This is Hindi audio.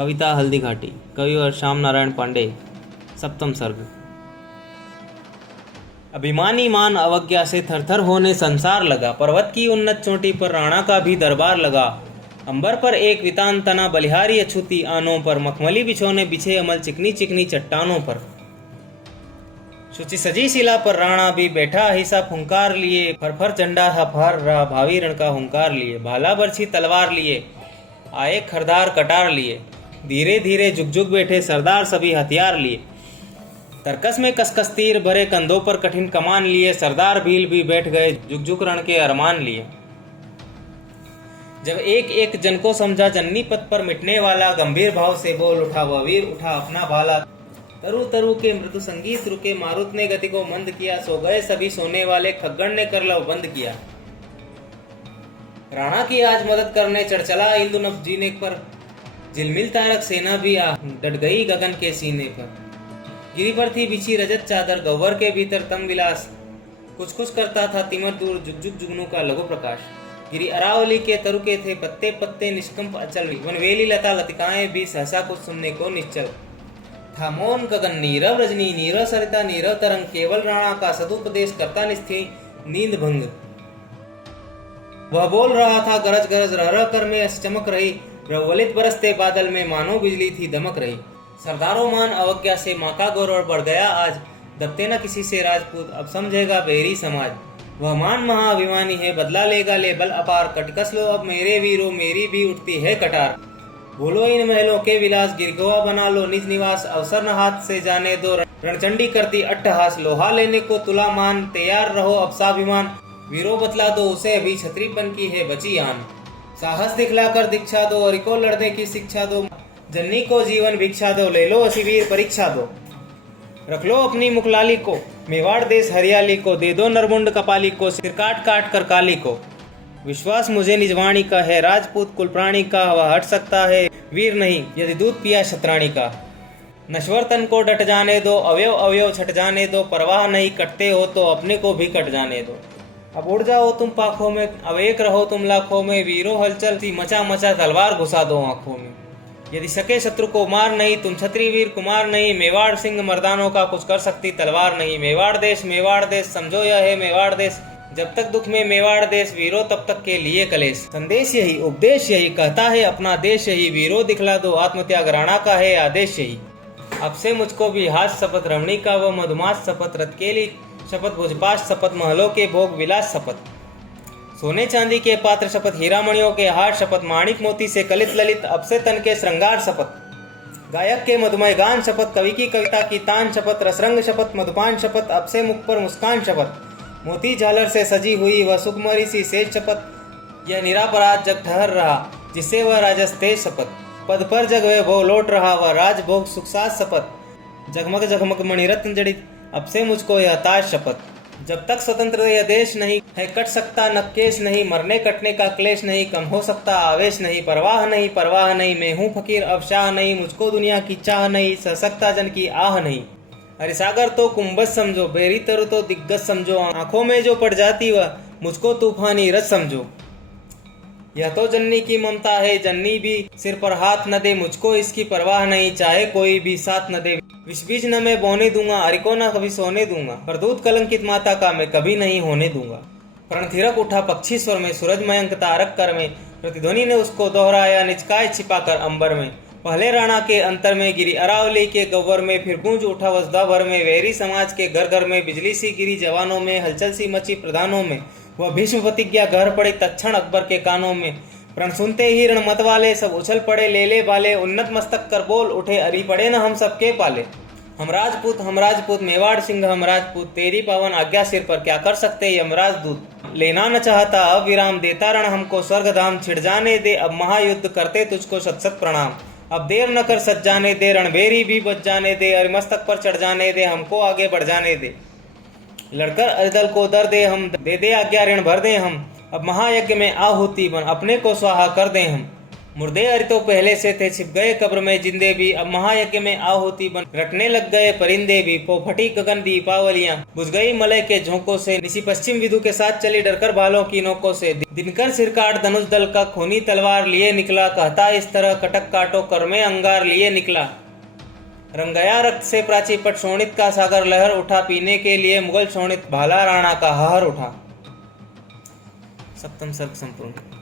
कविता हल्दी घाटी, कवि और श्याम नारायण पांडे। सप्तम सर्ग। अभिमानी मान अवज्ञा से थरथर होने संसार लगा। पर्वत की उन्नत चोटी पर राणा का भी दरबार लगा। अंबर पर एक वितान तना, बलिहारी अछूती आनों पर, मखमली बिछोने बिछे अमल चिकनी चिकनी चट्टानों पर। शुचि सजी शिला पर राणा भी बैठा हिसा फुंकार लिए, फरफर झंडा था फहर रहा भावी रण का हुंकार लिए। भाला बरछी तलवार लिए आए खरदार कटार लिए, धीरे धीरे झुक झुक बैठे सरदार सभी हथियार लिए। तरकस में कसकस तीर भरे कंधों पर कठिन कमान लिए, सरदार भील भी बैठ गए झुक झुक रण के अरमान लिए। जब एक एक जन को समझा जननी पथ पर मिटने वाला, गंभीर भाव से बोल उठा वह वीर उठा अपना भाला। तरु तरु के मृदु संगीत रुके, मारुत ने गति को मंद किया, सो गए सभी सोने वाले, खग्गण ने कर लव बंद किया। राणा की आज मदद करने चढ़ चला इंदु नभ जीने पर, झिलमिल तारक सेना भी आ डट गई गगन के सीने पर। गिरी पर थी बिछी रजत चादर, गह्वर के भीतर तम विलास, कुछ कुछ करता था तिमर दूर जुग जुग जुगनू का लघु प्रकाश। गिरी अरावली के तरुके थे पत्ते पत्ते निष्कंप अचल, वनवेली लता लतिकाएं भी सहसा कुछ सुनने को निश्चल। था मौन गगन नीरव रजनी, नीरव सरिता नीरव तरंग, केवल राणा का सदुपदेश करता निस्थी नींद भंग। वह बोल रहा था गरज गरज, रह रह कर में चमक रही, प्रवलित बरसते बादल में मानो बिजली थी दमक रही। सरदारों मान अवज्ञा से माँ का गौरव बढ़ गया आज, दबते न किसी से राजपूत अब समझेगा बेरी समाज। वह मान महाअभिमानी है बदला लेगा ले बल अपार, कटकस लो अब मेरे वीरों मेरी भी उठती है कटार। बोलो इन महलों के विलास, गिरगोवा बना लो निज निवास, अवसर न हाथ से जाने दो रणचंडी करती अट्टहास। लोहा लेने को तुला मान, तैयार रहो अब साभिमान, वीरों बतला दो उसे अभी छतरीपन की है बची आन। साहस दिखलाकर दीक्षा दो, और को लड़ने की शिक्षा दो, जननी को जीवन भिक्षा दो, ले लो असीवीर परीक्षा दो। रख लो अपनी मुखलाली को, मेवाड़ देश हरियाली को, दे दो नरमुंड कपाली को, सिर काट काट कर काली को। विश्वास मुझे निजवाणी का है, राजपूत कुल प्राणी का, वह हट सकता है वीर नहीं यदि दूध पिया शतराणी का। नश्वर तन को डट जाने दो, अवयव अवयव छट जाने दो, परवाह नहीं कटते हो तो अपने को भी कट जाने दो। अब उड़ जाओ तुम पाखों में, अब एक रहो तुम लाखों में, वीरों हलचल सी मचा मचा तलवार घुसा दो आंखों में। यदि सके शत्रु को मार नहीं, तुम छत्री वीर कुमार नहीं, मेवाड़ सिंह मर्दानों का कुछ कर सकती तलवार नहीं। मेवाड़ देश समझो यह है मेवाड़ देश, जब तक दुख में मेवाड़ देश, वीरों तब तक के लिए कलेश। संदेश यही उपदेश यही, कहता है अपना देश यही, वीरों दिखला दो आत्मत्याग राणा का है आदेश यही। अब से मुझको भी हाथ शपथ रमणी का व मधुमास शपथ, रतकेली शपथ भुजपाश शपथ, महलों के भोग विलास शपथ। सोने चांदी के पात्र शपथ, हीरामणियों के हार शपथ, माणिक मोती से कलित ललित अब से तन के श्रृंगार शपथ। गायक के मधुमय गान शपथ, कवि की कविता की तान शपथ, रसरंग शपथ मधुपान शपथ, अब से मुख पर मुस्कान शपथ। मोती झालर से सजी हुई वह सुकुमारी सी सेज शपथ, यह निरापराध जग ठहर रहा जिससे वह राजस तेज शपथ। पद पर जग वैभव लौट रहा वह राजभोग सुखसाज शपथ, जगमग जगमग मणिरत्न जड़ित अब से मुझको यह ताज शपथ। जब तक स्वतंत्र यह देश नहीं है, कट सकता नक्केश नहीं, मरने कटने का क्लेश नहीं, कम हो सकता आवेश नहीं, परवाह नहीं, मैं हूँ फकीर अब शाह नहीं, मुझको दुनिया की चाह नहीं, सह सकता जन की आह नहीं। अरे सागर तो कुंभज समझो, बेरी तरु तो दिग्गज समझो, आंखों में जो पड़ जाती वह मुझको तूफानी रस समझो। यह तो जन्नी की ममता है, जन्नी भी सिर पर हाथ न दे, मुझको इसकी परवाह नहीं, चाहे कोई भी साथ न दे। विष बीज न मैं बोने दूंगा, अरिको न कभी सोने दूंगा, पर दूध कलंकित माता का मैं कभी नहीं होने दूंगा। प्रण थिरक उठा पक्षी स्वर में, सूरज मयंक तारक कर में, प्रतिध्वनि ने उसको दोहराया निचकाय छिपाकर अंबर में। पहले राणा के अंतर में, गिरी अरावली के गव्वर में, फिर गूंज उठा वसुधा भर में, वैरी समाज के घर घर में, बिजली सी गिरी जवानों में, हलचल सी मची प्रधानों में, वह भीष्म प्रतिज्ञा घर पड़ी तत्क्षण अकबर के कानों में। प्रण सुनते ही रण मत वाले सब उछल पड़े लेले वाले, उन्नत मस्तक कर बोल उठे अरी पड़े न हम सबके पाले। हम राजपूत मेवाड़ सिंह हम राजपूत, तेरी पावन आज्ञा सिर पर क्या कर सकते यमराज दूत। लेना न चाहता अब विराम, देता रण हमको स्वर्ग धाम, छिड़ जाने दे अब महायुद्ध करते तुझको शत शत प्रणाम। अब देर न कर सज जाने दे, रणभेरी भी बच जाने दे, अरि मस्तक पर चढ़ जाने दे, हमको आगे बढ़ जाने दे। लड़कर अरिदल को दर दे हम, दे दे आज्ञा ऋण भर दे हम, अब महायज्ञ में आहुति बन अपने को स्वाहा कर दे हम। मुर्दे अरे तो पहले से थे छिप गए कब्र में जिंदे भी, अब महायज्ञ में आहुति बन रटने लग गए परिंदे भी। फटी गगन दीपावलियां बुझ गई मलय के झोंकों से, निसी पश्चिम विधु के साथ चली डरकर भालों की नोकों से। दिनकर सिर काट धनुष दल का खूनी तलवार लिए निकला, कहता इस तरह कटक काटो कर में अंगार लिए निकला। रंग गया रक्त से प्राची पट, शोणित का सागर लहर उठा, पीने के लिए मुगल शोणित भाला राणा का हहर उठा। सप्तम सर्ग संपूर्ण।